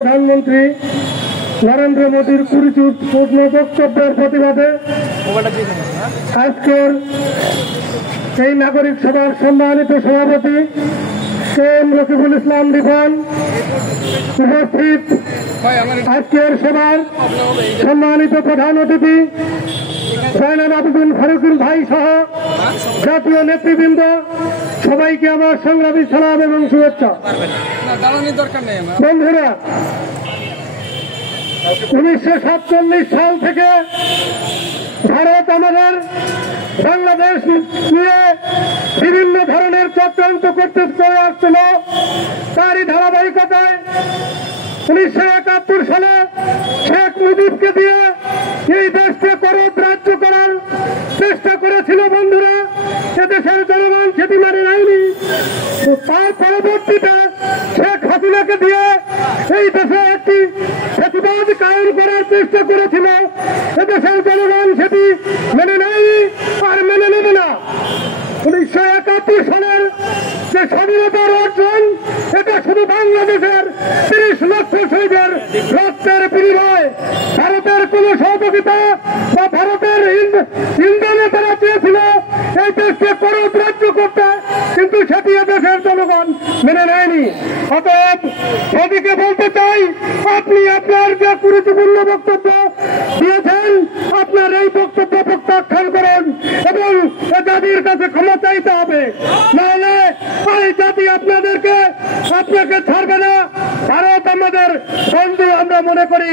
প্রধানমন্ত্রী নরেন্দ্র মোদীর পূর্ণ বক্তব্যের প্রতিবাদে আজকের এই নাগরিক সভার সম্মানিত সভাপতি এম রকিবুল ইসলাম রিপন উপস্থিত, আজকের সভার সম্মানিত প্রধান অতিথি জয়নাল আবেদিন ফারুকুল ভাই সহ জাতীয় নেতৃবৃন্দ, সবাইকে আমার সংগ্রামী সালাম এবং শুভেচ্ছা। বন্ধুরা, 1947 সাল থেকে ভারত আমাদের বাংলাদেশ নিয়ে বিভিন্ন ধরনের চক্রান্ত করতে চলে আসছিল। তারই ধারাবাহিকতায় 1971 সালে শেখ মুজিবকে দিয়ে এই দেশকে করদ রাজ্য করার চেষ্টা করেছিল। বন্ধুরা, এদেশের জনগণ সেটি মানে নেয়নি। তার পরবর্তীতে শেখ হাসিনাকে দিয়ে এই দেশে একটি ফ্যাসিবাদ কায়েম করার চেষ্টা করেছিল। এদেশের জনগণ সেটি মেনে নেয়নি আর মেনে নেবে না। 1971 সালের যে স্বাধীনতার অর্জন, এটা শুধু বাংলাদেশের 30 লক্ষ শহীদের রক্তের বিনিময়। ভারতের কোন সহযোগিতা বা ভারতের ইন্ধনে তারা চেয়েছিল এই দেশকে করদ রাজ্য করতে, কিন্তু সেটি দেশের জনগণ মেনে নেয়নি। অতএব মোদীকে বলতে চাই, আপনি আপনার যে গুরুত্বপূর্ণ বক্তব্য দিয়েছেন, আপনার এই বক্তব্য প্রত্যাখ্যান করুন এবং জাতির কাছে ক্ষমা চাইতে হবে, নাহলে এই জাতি আপনাকে ছাড়বে না। ভারত আমাদের বন্ধু, আমরা মনে করি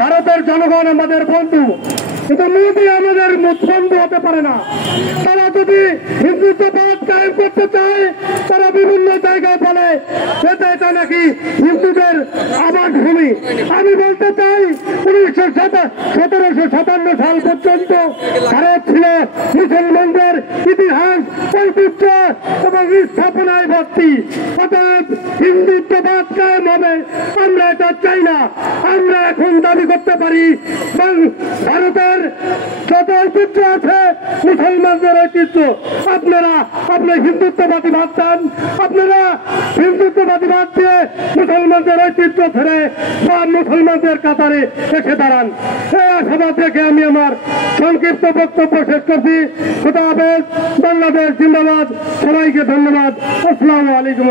ভারতের জনগণ আমাদের বন্ধু, কিন্তু মোদী আমাদের বন্ধু হতে পারে না। তারা যদি হিন্দুত্ববাদ কায়েম করতে চায়, তারা বিভিন্ন জায়গায় বলে এটা নাকি হিন্দুদের আবাস ভূমি। আমি বলতে চাই, 1757 সাল পর্যন্ত ভারত ছিল মুসলমানদের ইতিহাস, ঐতিহ্য এবং স্থাপনায় ভর্তি। অতএব হিন্দুত্ববাদ কায়েম হবে, আমরা এটা চাই না। আমরা এখন দাবি করতে পারি ভারতের যত ঐতিহ্য আছে মুসলমানদের ঐতিহ্য। আপনারা হিন্দুত্ববাদী বাদ চান, আপনারা হিন্দুত্ববাদী বাদ দিয়ে মুসলমানদের ঐতিহ্য ফেরে বা মুসলমানদের কাতারে এসে দাঁড়ান। এই আশাবাদ রেখে আমি আমার সংক্ষিপ্ত বক্তব্য শেষ করছি। খোদা হাফেজ। বাংলাদেশ জিন্দাবাদ। সবাইকে ধন্যবাদ। আসসালামু আলাইকুম।